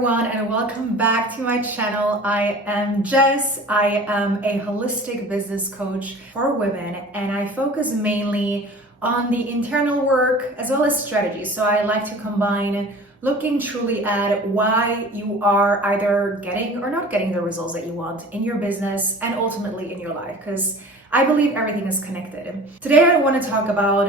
everyone, and welcome back to my channel. I am Jess. I am a holistic business coach for women, and I focus mainly on the internal work as well as strategy. So I like to combine looking truly at why you are either getting or not getting the results that you want in your business and ultimately in your life, because I believe everything is connected. Today I want to talk about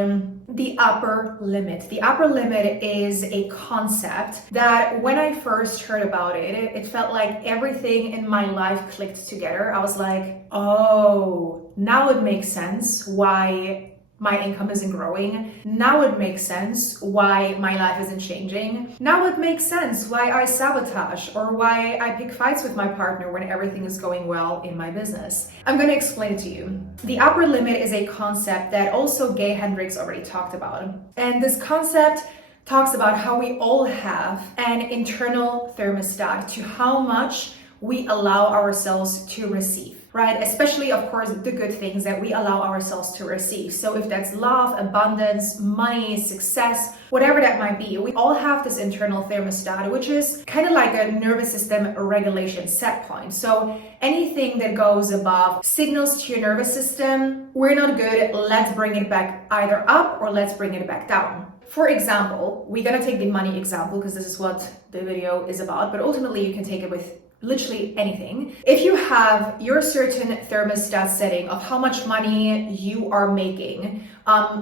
the upper limit. The upper limit is a concept that when I first heard about it, it felt like everything in my life clicked together. I was like, oh, now it makes sense why my income isn't growing. Now it makes sense why my life isn't changing. Now it makes sense why I sabotage or why I pick fights with my partner when everything is going well in my business. I'm going to explain it to you. The upper limit is a concept that also Gay Hendricks already talked about. And this concept talks about how we all have an internal thermostat to how much we allow ourselves to receive. Right? Especially, of course, the good things that we allow ourselves to receive. So if that's love, abundance, money, success, whatever that might be, we all have this internal thermostat, which is kind of like a nervous system regulation set point. So anything that goes above signals to your nervous system, we're not good, let's bring it back either up or let's bring it back down. For example, we're gonna take the money example because this is what the video is about, but ultimately you can take it with literally anything. If you have your certain thermostat setting of how much money you are making,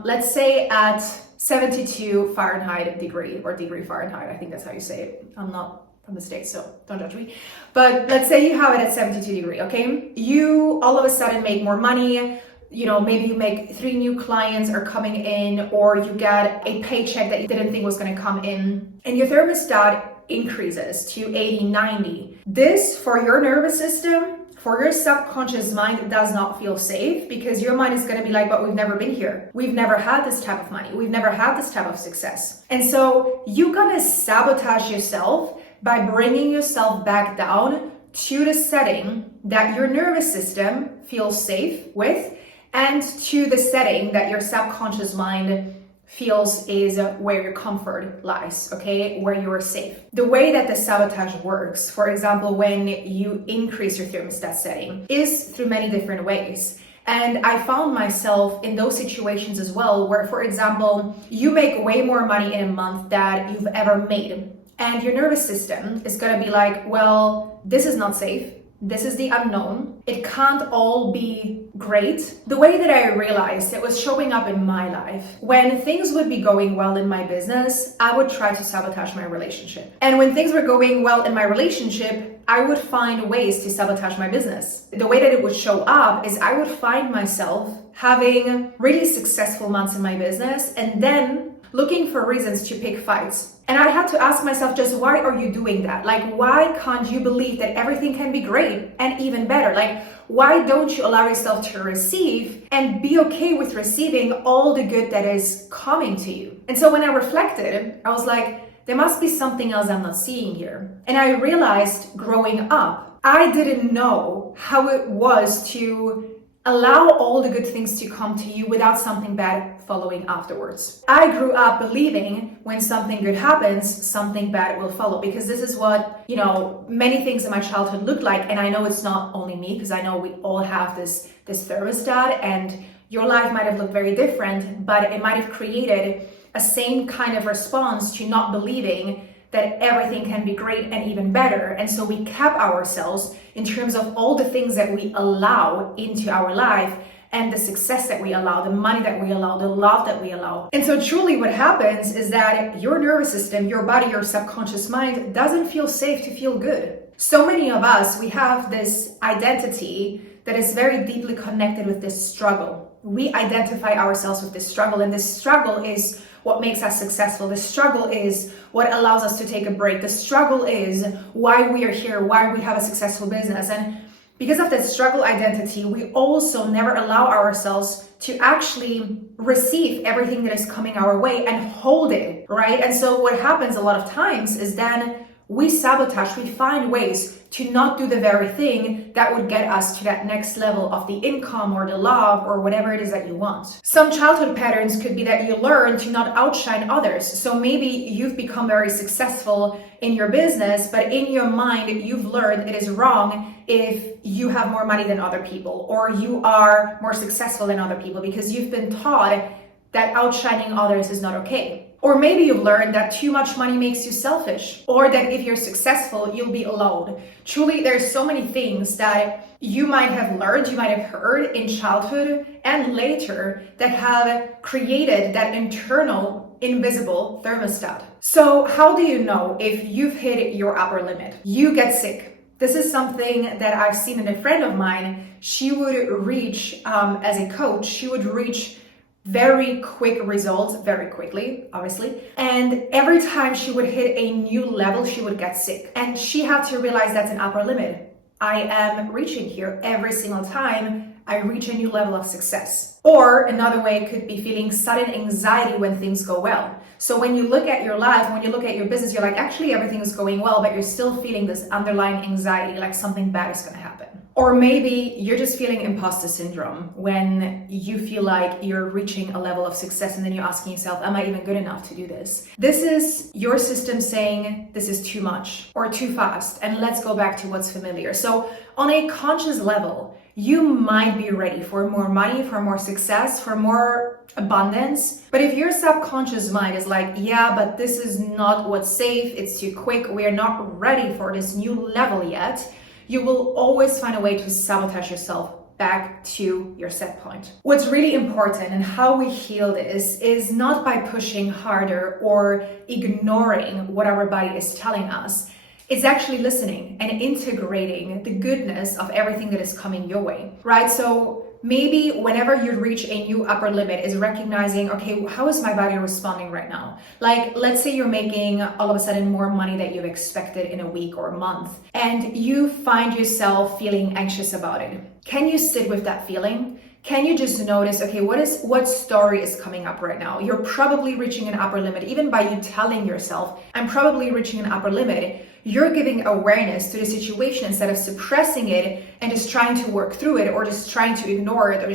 let's say at 72 Fahrenheit degree or degree Fahrenheit, I think that's how you say it. I'm not from the States, so don't judge me. But let's say you have it at 72 degree, okay? You all of a sudden make more money. You know, maybe you make 3 new clients are coming in, or you get a paycheck that you didn't think was going to come in, and your thermostat increases to 80, 90. This, for your nervous system, for your subconscious mind, does not feel safe, because your mind is going to be like, but we've never been here. We've never had this type of money. We've never had this type of success. And so you're going to sabotage yourself by bringing yourself back down to the setting that your nervous system feels safe with, and to the setting that your subconscious mind feels is where your comfort lies, okay, where you are safe. The way that the sabotage works, for example, when you increase your thermostat setting, is through many different ways. And I found myself in those situations as well, where, for example, you make way more money in a month that you've ever made. And your nervous system is gonna be like, well, this is not safe. This is the unknown. It can't all be great. The way that I realized it was showing up in my life. When things would be going well in my business, I would try to sabotage my relationship. And when things were going well in my relationship, I would find ways to sabotage my business. The way that it would show up is I would find myself having really successful months in my business and then looking for reasons to pick fights. And I had to ask myself, just why are you doing that? Like, why can't you believe that everything can be great and even better? Like, why don't you allow yourself to receive and be okay with receiving all the good that is coming to you? And so when I reflected, I was like, there must be something else I'm not seeing here. And I realized growing up, I didn't know how it was to allow all the good things to come to you without something bad following afterwards. I grew up believing when something good happens, something bad will follow, because this is what, you know, many things in my childhood looked like. And I know it's not only me, because I know we all have this thermostat, and your life might have looked very different, but it might have created a same kind of response to not believing that everything can be great and even better. And so we cap ourselves in terms of all the things that we allow into our life, and the success that we allow, the money that we allow, the love that we allow. And so truly what happens is that your nervous system, your body, your subconscious mind doesn't feel safe to feel good. So many of us, we have this identity that is very deeply connected with this struggle. We identify ourselves with this struggle, and this struggle is what makes us successful. The struggle is what allows us to take a break. The struggle is why we are here, why we have a successful business. And because of that struggle identity, we also never allow ourselves to actually receive everything that is coming our way and hold it, right? And so what happens a lot of times is then we sabotage, we find ways to not do the very thing that would get us to that next level of the income or the love or whatever it is that you want. Some childhood patterns could be that you learn to not outshine others. So maybe you've become very successful in your business, but in your mind, you've learned it is wrong if you have more money than other people, or you are more successful than other people, because you've been taught that outshining others is not okay. Or maybe you've learned that too much money makes you selfish, or that if you're successful, you'll be alone. Truly, there's so many things that you might have learned, you might have heard in childhood and later that have created that internal invisible thermostat. So how do you know if you've hit your upper limit? You get sick. This is something that I've seen in a friend of mine. She would reach, as a coach, she would reach very quick results very quickly, obviously. And every time she would hit a new level, she would get sick. And she had to realize that's an upper limit. I am reaching here every single time I reach a new level of success. Or another way could be feeling sudden anxiety when things go well. So when you look at your life, when you look at your business, you're like, actually everything is going well, but you're still feeling this underlying anxiety, like something bad is going to happen. Or maybe you're just feeling imposter syndrome when you feel like you're reaching a level of success and then you're asking yourself, am I even good enough to do this? This is your system saying this is too much or too fast. And let's go back to what's familiar. So on a conscious level, you might be ready for more money, for more success, for more abundance. But if your subconscious mind is like, yeah, but this is not what's safe, it's too quick, we're not ready for this new level yet, you will always find a way to sabotage yourself back to your set point. What's really important and how we heal this is not by pushing harder or ignoring what our body is telling us. It's actually listening and integrating the goodness of everything that is coming your way, right? So maybe whenever you reach a new upper limit is recognizing, okay, how is my body responding right now? Like, let's say you're making all of a sudden more money than you've expected in a week or a month, and you find yourself feeling anxious about it. Can you sit with that feeling? Can you just notice, okay, what story is coming up right now? You're probably reaching an upper limit. Even by you telling yourself, I'm probably reaching an upper limit, you're giving awareness to the situation instead of suppressing it and just trying to work through it, or just trying to ignore it, or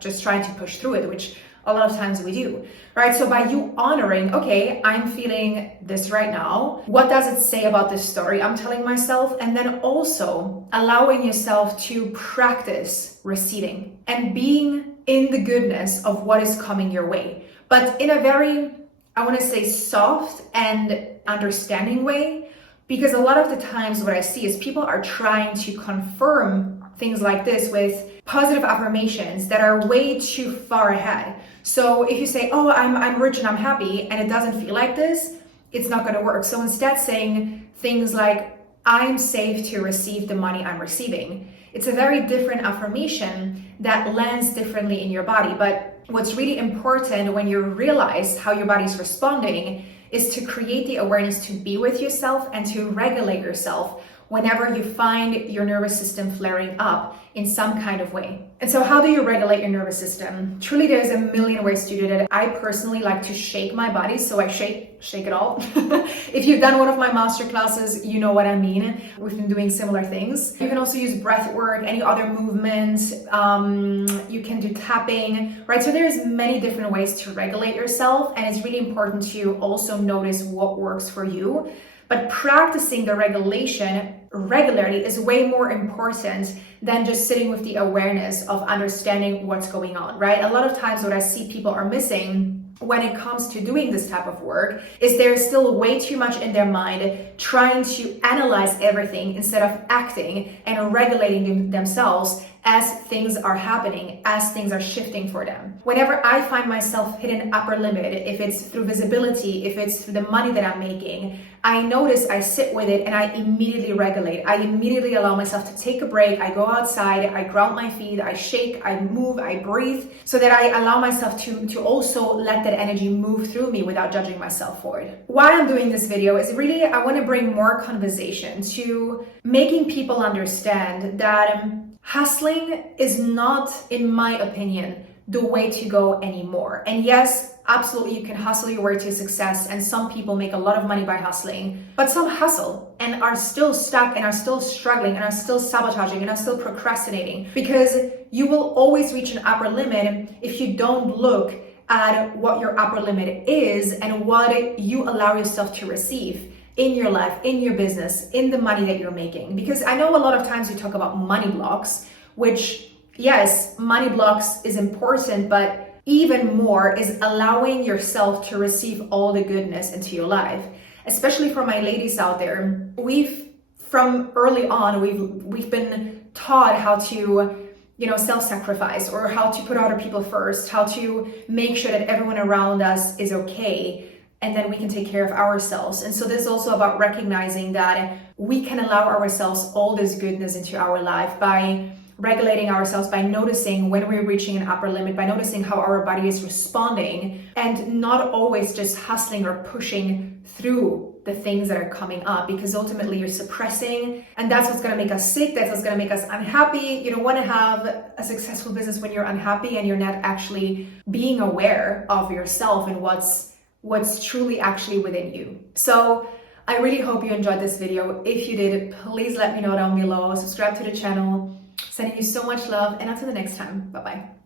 just trying to push through it, which a lot of times we do, right? So by you honoring, okay, I'm feeling this right now. What does it say about this story I'm telling myself? And then also allowing yourself to practice receiving and being in the goodness of what is coming your way, but in a very, I want to say, soft and understanding way. Because a lot of the times what I see is people are trying to confirm things like this with positive affirmations that are way too far ahead. So if you say, oh, I'm rich and I'm happy, and it doesn't feel like this, it's not going to work. So instead saying things like, I'm safe to receive the money I'm receiving. It's a very different affirmation that lands differently in your body. But what's really important when you realize how your body's responding is to create the awareness to be with yourself and to regulate yourself whenever you find your nervous system flaring up in some kind of way. And so how do you regulate your nervous system? Truly, there's a million ways to do that. I personally like to shake my body, so I shake it all. If you've done one of my master classes, you know what I mean. We've been doing similar things. You can also use breath work, any other movements. You can do tapping, right? So there's many different ways to regulate yourself, and it's really important to also notice what works for you. But practicing the regulation regularly is way more important than just sitting with the awareness of understanding what's going on, right? A lot of times what I see people are missing when it comes to doing this type of work is there's still way too much in their mind trying to analyze everything instead of acting and regulating themselves as things are happening, as things are shifting for them. Whenever I find myself hitting an upper limit, if it's through visibility, if it's through the money that I'm making, I notice, I sit with it, and I immediately regulate. I immediately allow myself to take a break. I go outside, I ground my feet, I shake, I move, I breathe, so that I allow myself to also let that energy move through me without judging myself for it. Why I'm doing this video is really, I want to bring more conversation to making people understand that hustling is not, in my opinion, the way to go anymore. And yes, absolutely, you can hustle your way to success, and some people make a lot of money by hustling, but some hustle and are still stuck and are still struggling and are still sabotaging and are still procrastinating, because you will always reach an upper limit if you don't look at what your upper limit is and what you allow yourself to receive in your life, in your business, in the money that you're making. Because I know a lot of times we talk about money blocks, which yes, money blocks is important, but even more is allowing yourself to receive all the goodness into your life. Especially for my ladies out there, from early on, we've been taught how to, self-sacrifice, or how to put other people first, how to make sure that everyone around us is okay, and then we can take care of ourselves. And so this is also about recognizing that we can allow ourselves all this goodness into our life by regulating ourselves, by noticing when we're reaching an upper limit, by noticing how our body is responding, and not always just hustling or pushing through the things that are coming up, because ultimately you're suppressing, and that's what's going to make us sick. That's what's going to make us unhappy. You don't want to have a successful business when you're unhappy and you're not actually being aware of yourself and what's truly actually within you. So I really hope you enjoyed this video. If you did, please let me know down below. Subscribe to the channel. Sending you so much love, and until the next time, bye-bye.